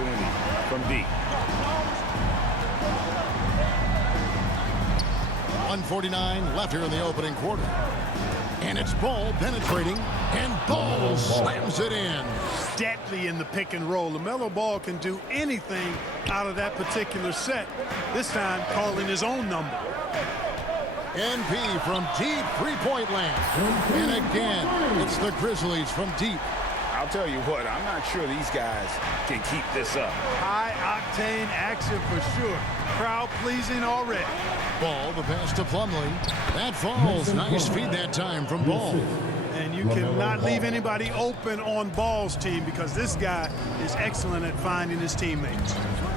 opportunity from deep. 1:49 left here in the opening quarter. And it's Ball penetrating, and Ball slams it in. Deadly in the pick and roll. LaMelo Ball can do anything out of that particular set. This time calling his own number. NP from deep three-point land. And again, it's the Grizzlies from deep. I'll tell you what, I'm not sure these guys can keep this up. High-octane action for sure. Crowd-pleasing already. Ball, the pass to Plumlee. That falls. Nice feed that time from Ball. And you cannot leave anybody open on Ball's team because this guy is excellent at finding his teammates.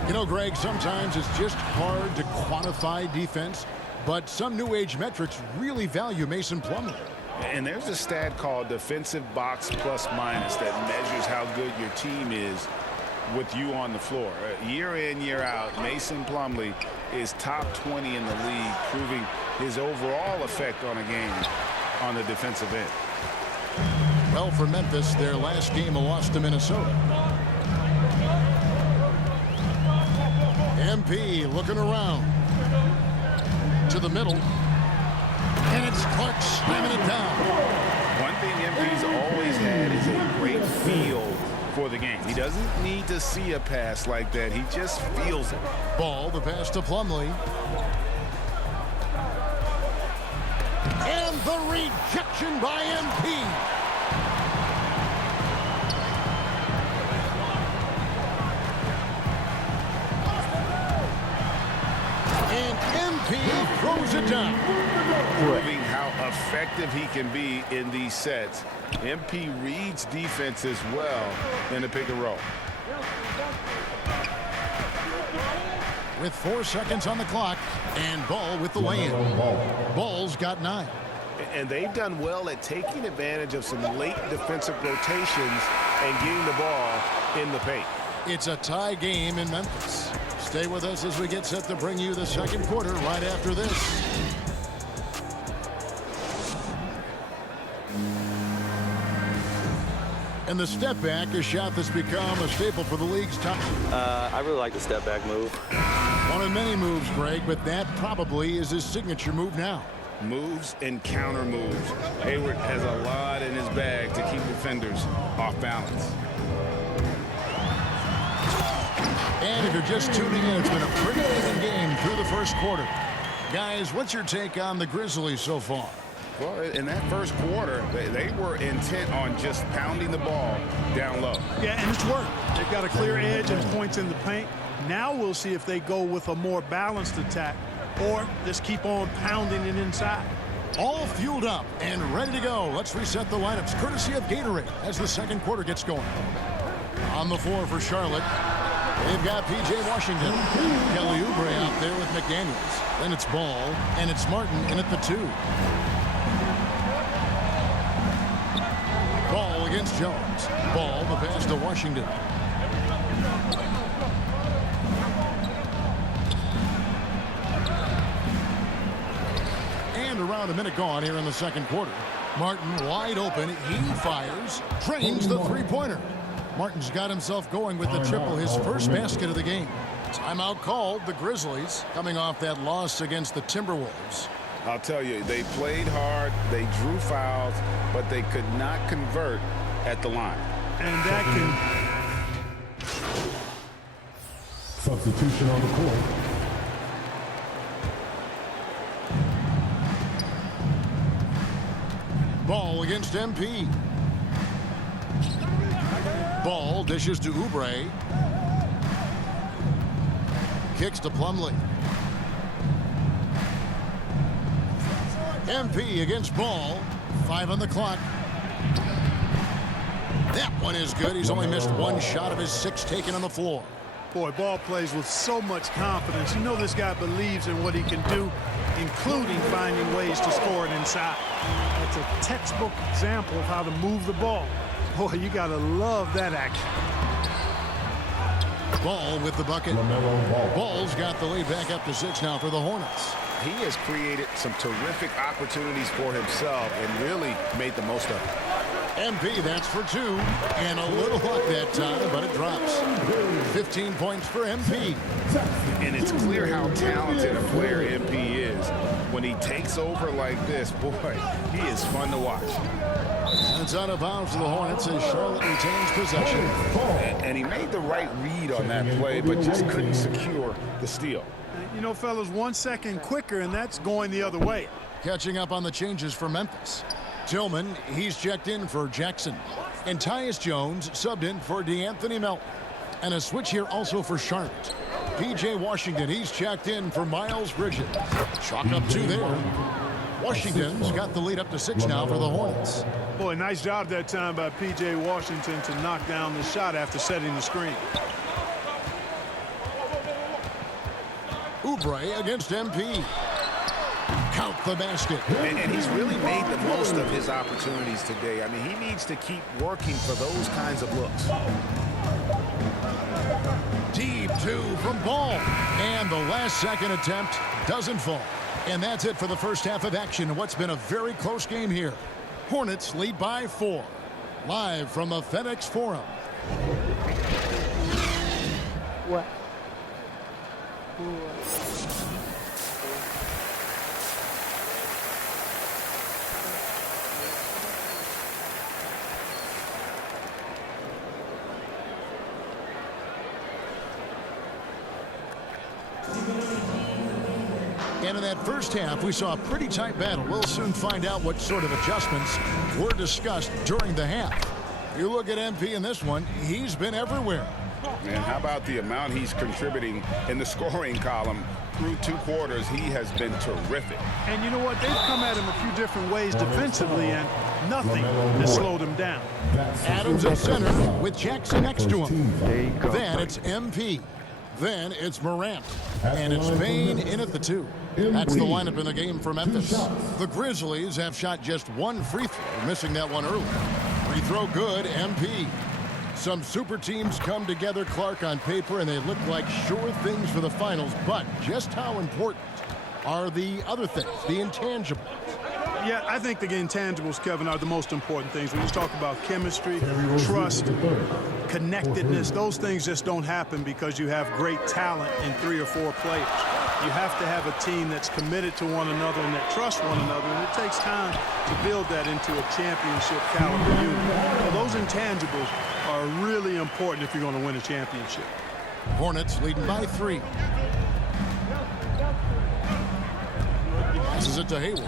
You know, Greg, sometimes it's just hard to quantify defense, but some new age metrics really value Mason Plumlee. And there's a stat called defensive box plus minus that measures how good your team is with you on the floor. Year in, year out, Mason Plumlee is top 20 in the league, proving his overall effect on a game on the defensive end. Well, for Memphis, their last game a loss to Minnesota. MP looking around. To the middle. And it's Clark slamming it down. One thing MP's always had is a great feel for the game. He doesn't need to see a pass like that. He just feels it. Ball, the pass to Plumlee. And the rejection by MP. And MP throws it down. Proving how effective he can be in these sets. MP reads defenses well in the pick and roll. With 4 seconds on the clock, and Ball with the lay-in. Ball's got 9. And they've done well at taking advantage of some late defensive rotations and getting the ball in the paint. It's a tie game in Memphis. Stay with us as we get set to bring you the second quarter right after this. And the step back, a shot that's become a staple for the league's top. I really like the step back move. One of many moves, Greg, but that probably is his signature move now. Moves and counter moves. Hayward has a lot in his bag to keep defenders off balance. And if you're just tuning in, it's been a pretty even game through the first quarter. Guys, what's your take on the Grizzlies so far? Well, in that first quarter, they were intent on just pounding the ball down low. Yeah, and it's worked. They've got a clear edge and points in the paint. Now we'll see if they go with a more balanced attack or just keep on pounding it inside. All fueled up and ready to go. Let's reset the lineups, courtesy of Gatorade, as the second quarter gets going. On the floor for Charlotte, they've got P.J. Washington. Kelly Oubre out there with McDaniels. Then it's Ball, and it's Martin in at the 2. Ball against Jones. Ball, the pass to Washington. And around a minute gone here in the second quarter. Martin wide open. He fires. Drains the three-pointer. Martin's got himself going with the triple, his first basket of the game. Timeout called. The Grizzlies coming off that loss against the Timberwolves. I'll tell you, they played hard, they drew fouls, but they could not convert at the line. And that can... Substitution on the court. Ball against MP. Ball dishes to Oubre. Kicks to Plumlee. MP against Ball. 5 on the clock. That one is good. He's only missed 1 shot of his 6 taken on the floor. Boy, Ball plays with so much confidence. You know this guy believes in what he can do, including finding ways to score it inside. That's a textbook example of how to move the ball. Boy, you got to love that action. Ball with the bucket. Ball's got the lead back up to 6 now for the Hornets. He has created some terrific opportunities for himself and really made the most of it. MP, that's for 2. And a little luck that time, but it drops. 15 points for MP. And it's clear how talented a player MP is. When he takes over like this, boy, he is fun to watch. It's out of bounds to the Hornets as Charlotte retains possession. And he made the right read on that play, but just couldn't secure the steal. You know, fellas, 1 second quicker, and that's going the other way. Catching up on the changes for Memphis. Tillman, he's checked in for Jackson. And Tyus Jones subbed in for DeAnthony Melton. And a switch here also for Charlotte. P.J. Washington, he's checked in for Miles Bridges. Chalk up 2 there. Washington's got the lead up to 6 now for the Hornets. Boy, nice job that time by P.J. Washington to knock down the shot after setting the screen. Oubre against MP. Count the basket. And he's really made the most of his opportunities today. I mean, he needs to keep working for those kinds of looks. Deep 2 from Ball. And the last second attempt doesn't fall. And that's it for the first half of action in what's been a very close game here. Hornets lead by 4. Live from the FedEx Forum. What? And in that first half, we saw a pretty tight battle. We'll soon find out what sort of adjustments were discussed during the half. You look at MP in this one, he's been everywhere. And how about the amount he's contributing in the scoring column? Through 2 quarters, he has been terrific. And you know what? They've come at him a few different ways defensively, and nothing has slowed him down. Adams at center with Jackson next to him. Then it's MP. Then it's Morant. And it's Payne in at the 2. That's the lineup in the game for Memphis. The Grizzlies have shot just 1 free throw, missing that one early. Free throw good, MP. Some super teams come together, Clark, on paper, and they look like sure things for the finals. But just how important are the other things, the intangibles? Yeah, I think the intangibles, Kevin, are the most important things. When you talk about chemistry, trust, connectedness, those things just don't happen because you have great talent in 3 or 4 players. You have to have a team that's committed to one another and that trusts one another, and it takes time to build that into a championship caliber unit. So those intangibles are really important if you're going to win a championship. Hornets leading by 3. Passes it to Hayward.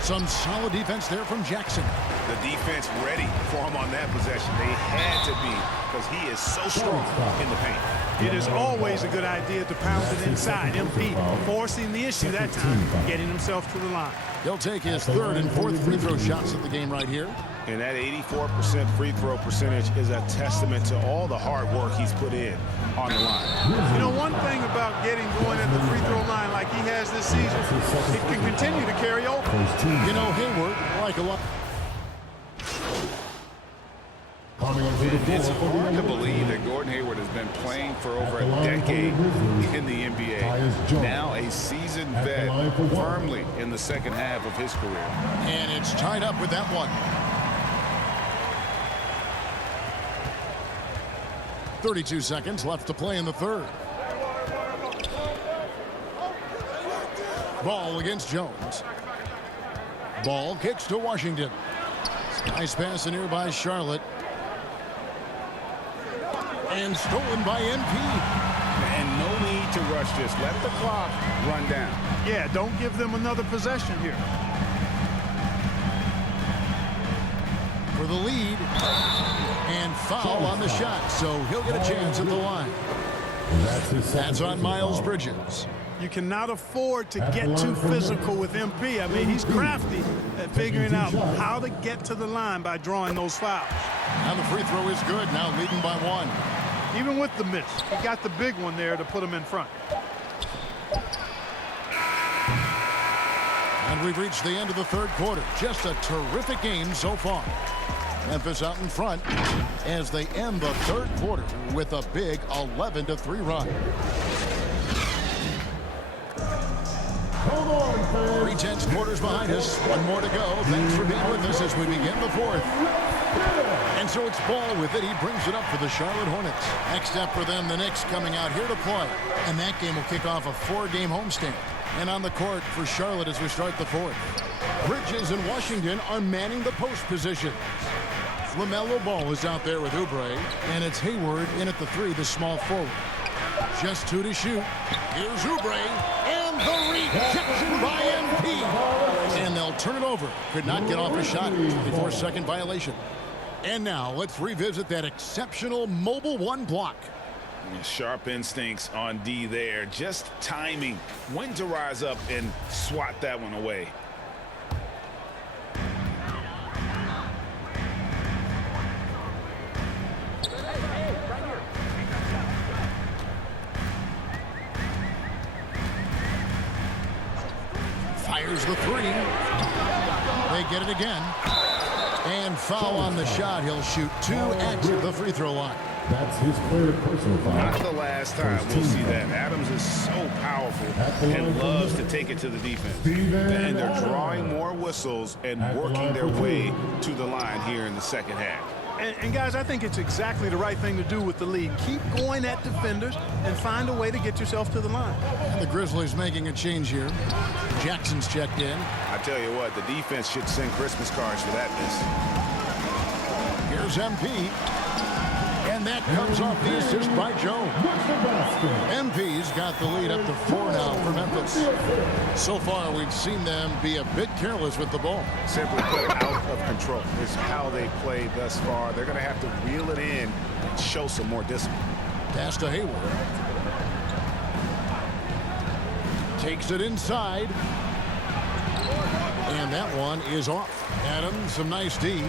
Some solid defense there from Jackson. The defense ready for him on that possession. They had to be because he is so strong in the paint. It is always a good idea to pound it inside. MP forcing the issue that time, getting himself to the line. He'll take his 3rd and 4th free throw shots at the game right here. And that 84% free throw percentage is a testament to all the hard work he's put in on the line. You know, one thing about getting going at the free throw line like he has this season, it can continue to carry over. You know, Hayward, like a lot. It's hard to believe that Gordon Hayward has been playing for over a decade in the NBA. Now a seasoned vet firmly in the second half of his career. And it's tied up with that one. 32 seconds left to play in the 3rd. Ball against Jones. Ball kicks to Washington. Nice pass in here by Charlotte. And stolen by MP. And no need to rush this. Let the clock run down. Yeah, don't give them another possession here. For the lead. And foul on the shot, so he'll get a chance at the line. That's on Miles Bridges. You cannot afford to get too physical with MP. I mean, he's crafty at figuring out how to get to the line by drawing those fouls. And the free throw is good, now leading by 1. Even with the miss, he got the big one there to put him in front. And we've reached the end of the 3rd quarter. Just a terrific game so far. Memphis out in front as they end the 3rd quarter with a big 11-3 run. Hold on. 3/10 quarters behind us. One more to go. Thanks for being with us as we begin the fourth. And so it's Ball with it. He brings it up for the Charlotte Hornets. Next up for them, the Knicks coming out here to play. And that game will kick off a 4-game homestand. And on the court for Charlotte as we start the fourth. Bridges and Washington are manning the post position. LaMelo Ball is out there with Oubre. And it's Hayward in at the 3, the small forward. Just 2 to shoot. Here's Oubre. And the rejection by MP. And they'll turn it over. Could not get off a shot. 24-second violation. And now let's revisit that exceptional mobile 1 block. Sharp instincts on D there. Just timing when to rise up and swat that one away. Fires the 3. They get it again. And foul on the shot. He'll shoot 2 at the free throw line. That's his third personal foul. Not the last time we'll see that. Adams is so powerful and loves to take it to the defense. And they're drawing more whistles and working their way to the line here in the second half. And guys, I think it's exactly the right thing to do with the lead. Keep going at defenders and find a way to get yourself to the line. And the Grizzlies making a change here. Jackson's checked in. I tell you what, the defense should send Christmas cards for that miss. Here's MP. And that comes off the assist by Jones. MP's got the lead up to 4 now for Memphis. So far, we've seen them be a bit careless with the ball. Simply put, out of control is how they played thus far. They're going to have to reel it in and show some more discipline. Pass to Hayward. Takes it inside. And that one is off. Adams, some nice D.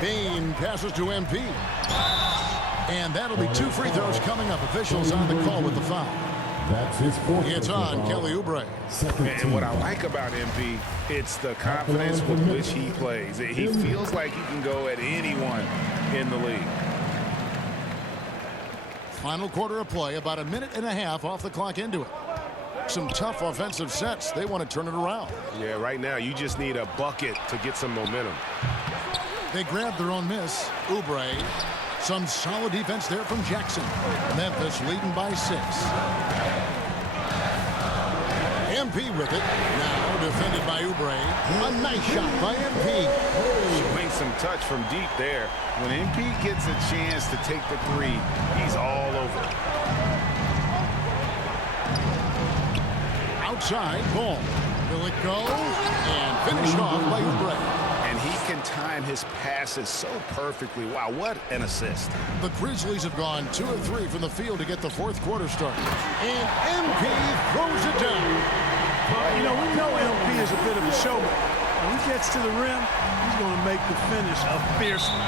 Bain passes to MP. And that'll be 2 free throws coming up. Officials on the call with the foul. That's his fourth. It's on Kelly Oubre. And what I like about MP, it's the confidence with which he plays. He feels like he can go at anyone in the league. Final quarter of play, about 1.5 minutes off the clock into it. Some tough offensive sets. They want to turn it around. Yeah, right now you just need a bucket to get some momentum. They grab their own miss. Oubre. Some solid defense there from Jackson. Memphis leading by 6. MP with it. Now defended by Oubre. A nice shot by MP. Showing some touch from deep there. When MP gets a chance to take the 3, he's all over it. Outside, Ball. Will it go? And finished off by Oubre. And he can time his passes so perfectly. Wow, what an assist. The Grizzlies have gone 2 of 3 from the field to get the fourth quarter started. And MP throws it down. You know, we know LP is a bit of a showman. When he gets to the rim, he's going to make the finish a fierce one.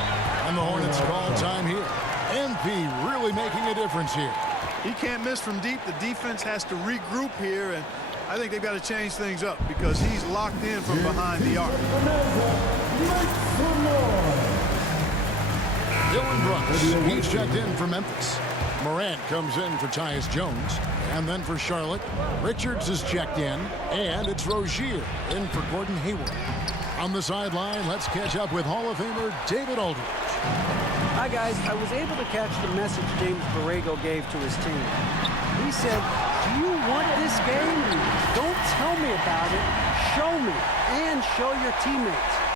And the Hornets call time here. MP really making a difference here. He can't miss from deep. The defense has to regroup here, and I think they've got to change things up because he's locked in from behind the arc. Dylan Brooks, he's checked in for Memphis. Morant comes in for Tyus Jones. And then for Charlotte, Richards is checked in. And it's Rozier in for Gordon Hayward. On the sideline, let's catch up with Hall of Famer David Aldridge. Hi, guys. I was able to catch the message James Borrego gave to his team. He said, "Do you want this game? Don't tell me about it. Show me and show your teammates."